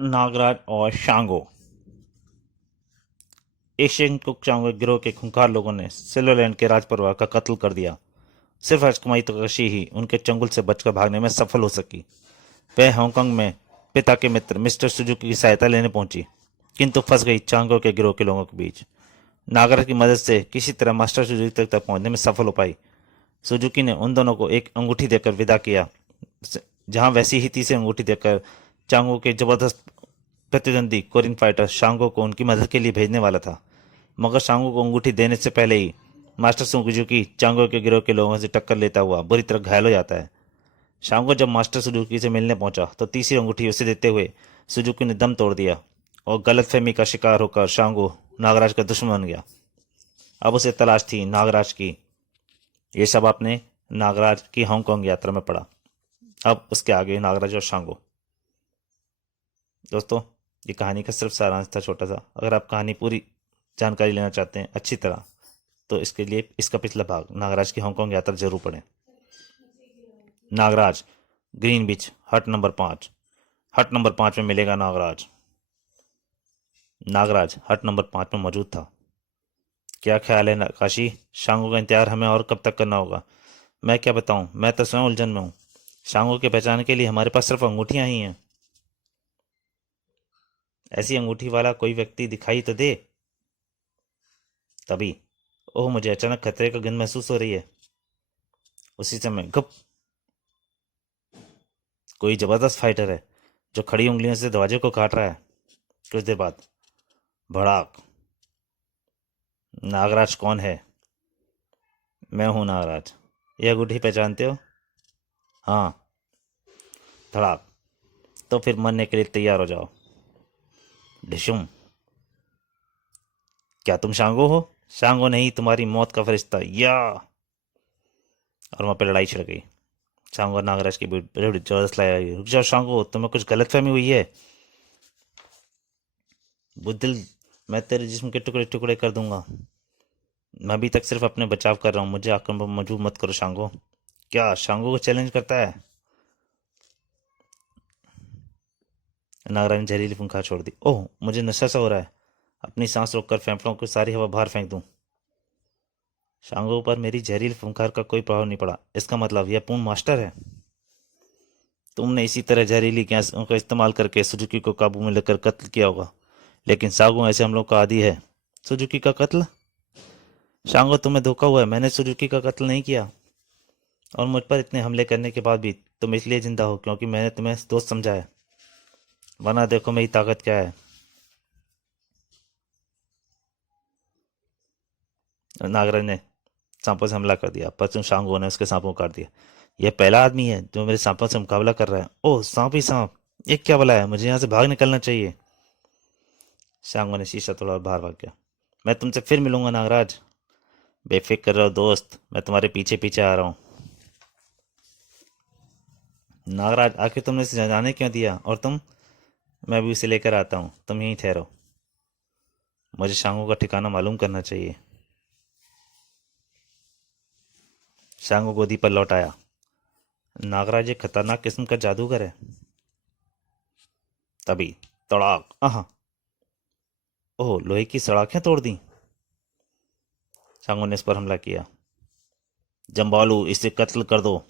नागराज और शांगो। Asian cook Chango गिरोह के खूंखार लोगों ने सिल्वरलैंड के राज परिवार का कत्ल कर दिया। सिर्फ राजकुमारी तकाशी ही उनके चंगुल से बचकर भागने में सफल हो सकी। वह हांगकांग में पिता के मित्र मिस्टर सुजुकी की सहायता लेने पहुंची, किंतु फंस गई चांगो के गिरोह के लोगों के बीच। नागराज की मदद से किसी तरह मास्टर सुजुकी तक पहुंचने में सफल हो पाई। सुजुकी ने उन दोनों को एक अंगूठी देकर विदा किया, जहां वैसी ही तीसरी अंगूठी देकर चांगो के जबरदस्त प्रतिद्वंदी कोरियन फाइटर शांगो को उनकी मदद के लिए भेजने वाला था। मगर शांगो को अंगूठी देने से पहले ही मास्टर सुजुकी चांगो के गिरोह के लोगों से टक्कर लेता हुआ बुरी तरह घायल हो जाता है। शांगो जब मास्टर सुजुकी से मिलने पहुंचा तो तीसरी अंगूठी उसे देते हुए सुजुकी ने दम तोड़ दिया और गलतफहमी का शिकार होकर शांगो नागराज का दुश्मन बन गया। अब उसे तलाश थी नागराज की। ये सब आपने नागराज की हांगकांग यात्रा में पढ़ा। अब उसके आगे नागराज और शांगो। दोस्तों, ये कहानी का सिर्फ सारांश था, छोटा सा। अगर आप कहानी पूरी जानकारी लेना चाहते हैं अच्छी तरह, तो इसके लिए इसका पिछला भाग नागराज की हांगकांग यात्रा जरूर पढ़ें। नागराज, ग्रीन बीच, हट नंबर 5। हट नंबर 5 में मिलेगा नागराज। नागराज हट नंबर 5 में मौजूद था। क्या ख्याल है काशी? शांगो का इंतजार हमें और कब तक करना होगा? मैं क्या बताऊं, मैं तो स्वयं उलझन में हूं। शांगो के पहचान के लिए हमारे पास सिर्फ अंगूठियां ही हैं। ऐसी अंगूठी वाला कोई व्यक्ति दिखाई तो दे। तभी ओह, मुझे अचानक खतरे का गंध महसूस हो रही है। उसी समय गप, कोई जबरदस्त फाइटर है जो खड़ी उंगलियों से दरवाजे को काट रहा है। कुछ देर बाद भड़ाक। नागराज कौन है? मैं हूं नागराज। यह अंगूठी पहचानते हो? हाँ। धड़ाक। तो फिर मरने के लिए तैयार हो जाओ। ढिशुम। क्या तुम शांगो हो? शांगो नहीं, तुम्हारी मौत का फरिश्ता। या और वहां पे लड़ाई छिड़ गई। शांगो और नागराज की बड़ी जबरदस्त लड़ाई। रुक जाओ शांगो, तुम्हें कुछ गलतफहमी हुई है। बुद्धिल, मैं तेरे जिस्म के टुकड़े टुकड़े कर दूंगा। मैं अभी तक सिर्फ अपने बचाव कर रहा हूँ, मुझे आक्रमण पर मजबूर मत करो शांगो। क्या शांगो को चैलेंज करता है? नागराज ने जहरीली फुंकार छोड़ दी। ओह, मुझे नशा सा हो रहा है। अपनी सांस रोककर फेफड़ों की सारी हवा बाहर फेंक दूं। शांगो पर मेरी जहरीली फुंकार का कोई प्रभाव नहीं पड़ा। इसका मतलब यह पूर्ण मास्टर है। तुमने इसी तरह जहरीली गैसों का इस्तेमाल करके सुजुकी को काबू में लेकर कत्ल किया होगा, लेकिन शांगो ऐसे हमलों का आदी है। सुजुकी का कत्ल? शांगो, तुम्हें धोखा हुआ है। मैंने सुजुकी का कत्ल नहीं किया। और मुझ पर इतने हमले करने के बाद भी तुम इसलिए जिंदा हो क्योंकि मैंने तुम्हें दोस्त समझा है, वरना देखो मेरी ताकत क्या है। नागराज ने सांपों से हमला कर दिया, पर तुम शांगो ने उसके सांपों को काट दिया। यह पहला आदमी है जो मेरे सांपों से मुकाबला कर रहा है। ओह, सांप ही सांप। ये क्या भला है? मुझे यहाँ से भाग निकलना चाहिए। शांगो ने शीशा तोड़ा और बाहर भाग गया। मैं तुमसे फिर मिलूंगा नागराज। बेफिक्र रहो दोस्त, मैं तुम्हारे पीछे पीछे आ रहा हूँ। नागराज, आखिर तुमने इसे जाने क्यों दिया? और तुम? मैं भी उसे लेकर आता हूँ, तुम यहीं ठहरो। मुझे शांगो का ठिकाना मालूम करना चाहिए। शांगो गोदी पर लौट आया। नागराज एक खतरनाक किस्म का जादूगर है। तभी तड़ाक। आहा। ओह, लोहे की सड़ाखें तोड़ दी। शांगो ने इस पर हमला किया। जम्बालू, इसे कत्ल कर दो।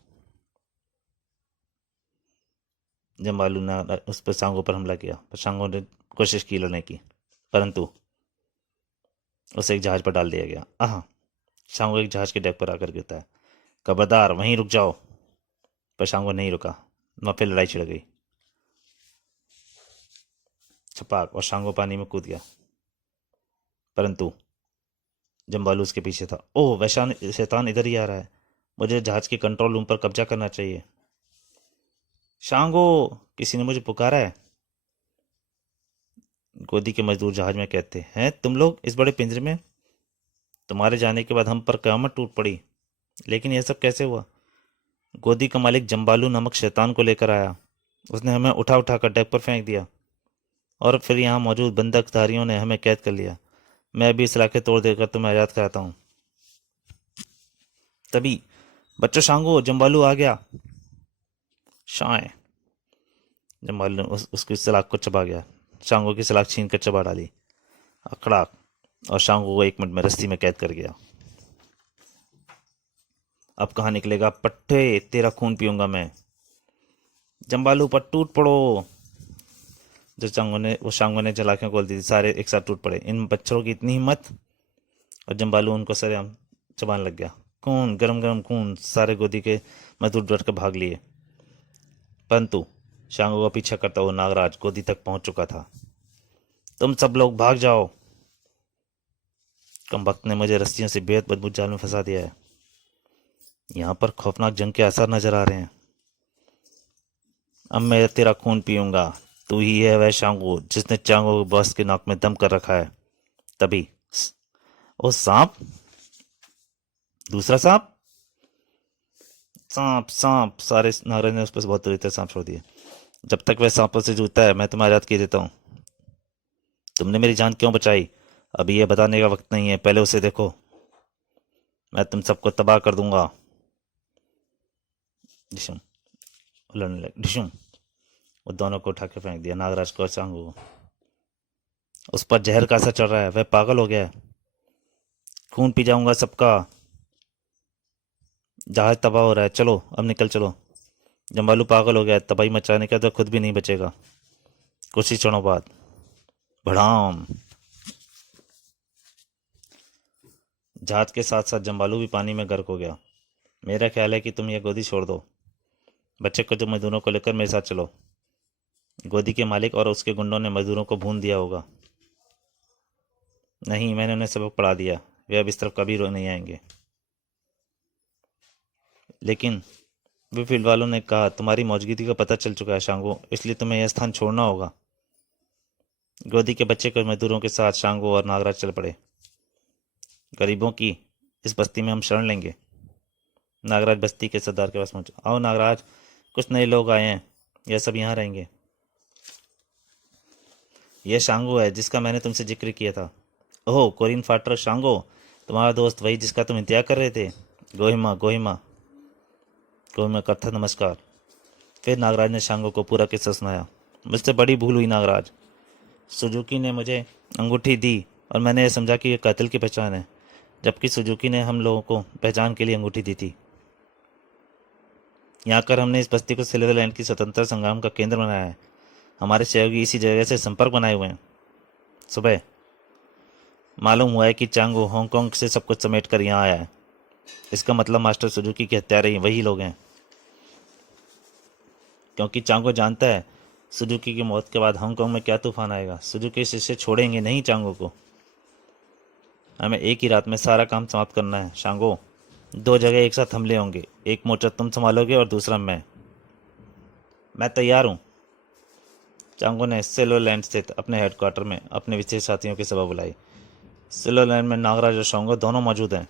जम्बालू ने उस पर शांगो पर हमला किया, पर शांगो ने कोशिश की लड़ने की, परंतु उसे एक जहाज पर डाल दिया गया। आहा। शांगो एक जहाज के डेक पर आकर गिरता है। खबरदार, वहीं रुक जाओ। पर शांगो नहीं रुका। वहां फिर लड़ाई छिड़ गई। छपाक, और शांगो पानी में कूद गया, परंतु जम्बालू उसके पीछे था। ओह, वह शैतान इधर ही आ रहा है। मुझे जहाज के कंट्रोल रूम पर कब्जा करना चाहिए। शांगो, किसी ने मुझे पुकारा है। गोदी के मजदूर जहाज में कहते हैं, तुम लोग इस बड़े पिंजरे में? तुम्हारे जाने के बाद हम पर कयामत टूट पड़ी। लेकिन यह सब कैसे हुआ? गोदी का मालिक जम्बालू नामक शैतान को लेकर आया। उसने हमें उठा उठा कर डेक पर फेंक दिया, और फिर यहाँ मौजूद बंदूकधारियों ने हमें कैद कर लिया। मैं भी इस इलाके तोड़ देकर तुम्हें आज़ाद कराता हूँ। तभी बच्चों, शांगो, जम्बालू आ गया। शाय। जम्बालू ने उसकी सलाख को चबा गया। शांगो की सलाख छीन कर चबा डाली। अकड़ा, और शांगो को 1 मिनट में रस्सी में कैद कर गया। अब कहाँ निकलेगा पट्टे, तेरा खून पीऊंगा मैं। जम्बालू पर टूट पड़ो। वो शांगो ने जलाखें खोल दी थी, सारे एक साथ टूट पड़े। इन बच्चों की इतनी हिम्मत। और जम्बालू उनको सरेआम चबाने लग गया। खून, गरम गरम खून। सारे गोदी के मजदूर डट कर भाग लिए, परंतु शांगो का पीछा करता हुआ नागराज गोदी तक पहुंच चुका था। तुम सब लोग भाग जाओ, कमबख्त ने मुझे रस्सियों से बेहद बदबू जाल में फंसा दिया है। यहाँ पर खौफनाक जंग के असर नजर आ रहे हैं। अब मैं तेरा खून पीऊंगा। तू ही है वह शांगो जिसने चांगो के बॉस के नाक में दम कर रखा है। तभी ओ सांप, दूसरा सांप, सांप सांप। सारे नागराज ने उस पर बहुत तरीके से सांप छोड़ दिए। जब तक वह सांपों से जूझता है मैं तुम्हें आजाद किए देता हूँ। तुमने मेरी जान क्यों बचाई? अभी यह बताने का वक्त नहीं है, पहले उसे देखो। मैं तुम सबको तबाह कर दूंगा। डिशुम, लड़ने लगे। डिशुम, वो दोनों को उठा के फेंक दिया, नागराज को और सांगू को। उस पर जहर का असर चल रहा है, वह पागल हो गया है। खून पी जाऊंगा सबका। जहाज तबाह हो रहा है, चलो अब निकल चलो। जम्बालू पागल हो गया है, तबाही मचाने का तो खुद भी नहीं बचेगा। कुछ ही क्षणों बाद भड़ाम, जहाज के साथ साथ जम्बालू भी पानी में गर्क हो गया। मेरा ख्याल है कि तुम यह गोदी छोड़ दो। बच्चे को, तुम मजदूरों को लेकर मेरे साथ चलो। गोदी के मालिक और उसके गुंडों ने मजदूरों को भून दिया होगा। नहीं, मैंने उन्हें सबक पढ़ा दिया, वे अब इस तरफ कभी नहीं आएंगे। लेकिन वे फील्ड वालों ने कहा तुम्हारी मौजूदगी का पता चल चुका है शांगो, इसलिए तुम्हें यह स्थान छोड़ना होगा। गोदी के बच्चे को मजदूरों के साथ शांगो और नागराज चल पड़े। गरीबों की इस बस्ती में हम शरण लेंगे। नागराज बस्ती के सरदार के पास पहुंचा। आओ नागराज, कुछ नए लोग आए हैं, यह सब यहाँ रहेंगे। यह शांगो है जिसका मैंने तुमसे जिक्र किया था। ओह, कोरिन फाटर शांगो, तुम्हारा दोस्त, वही जिसका तुम इंतजार कर रहे थे। गोहिमा गोहिमा गोहिमा करता नमस्कार। फिर नागराज ने शांगो को पूरा किस्सा सुनाया। मुझसे बड़ी भूल हुई नागराज। सुजुकी ने मुझे अंगूठी दी और मैंने यह समझा कि यह कातिल की पहचान है, जबकि सुजुकी ने हम लोगों को पहचान के लिए अंगूठी दी थी। यहाँ कर हमने इस बस्ती को सिल्वरलैंड की स्वतंत्रता संग्राम का केंद्र बनाया है। हमारे सहयोगी इसी जगह से संपर्क बनाए हुए हैं। सुबह मालूम हुआ है कि चांगो हांगकांग से सब कुछ समेट कर यहाँ आया है। इसका मतलब मास्टर सुजुकी के हत्यारे वही लोग हैं, क्योंकि चांगो जानता है सुजुकी की मौत के बाद हांगकांग में क्या तूफान आएगा। सुजुकी शिष्य छोड़ेंगे नहीं चांगो को। हमें एक ही रात में सारा काम समाप्त करना है शांगो। 2 जगह एक साथ हमले होंगे, एक मोर्चा तुम संभालोगे और दूसरा मैं तैयार हूँ। चांगो ने सिल्वरलैंड स्थित अपने हेडक्वार्टर में अपने विशेष साथियों की सभा बुलाई। सिल्वरलैंड में नागराज और शांगो दोनों मौजूद हैं।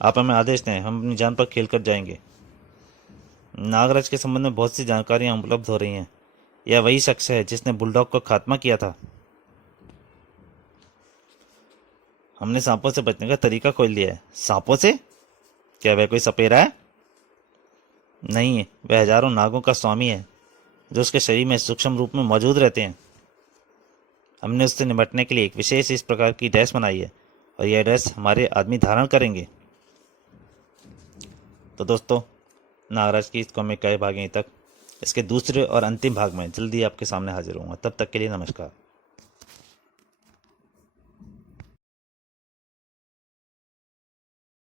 आप हमें आदेश दें, हम अपनी जान पर खेल कर जाएंगे। नागराज के संबंध में बहुत सी जानकारियां उपलब्ध हो रही हैं। यह वही शख्स है जिसने बुलडॉग को खात्मा किया था। हमने सांपों से बचने का तरीका खोल लिया है। सांपों से? क्या वह कोई सपेरा है? नहीं, वह हजारों नागों का स्वामी है जो उसके शरीर में सूक्ष्म रूप में मौजूद रहते हैं। हमने उससे निपटने के लिए एक विशेष इस प्रकार की ड्रेस बनाई है और यह ड्रेस हमारे आदमी धारण करेंगे। तो दोस्तों, नागराज की इस कॉमिक का भाग यहीं तक। इसके दूसरे और अंतिम भाग में जल्दी आपके सामने हाजिर होऊंगा। तब तक के लिए नमस्कार।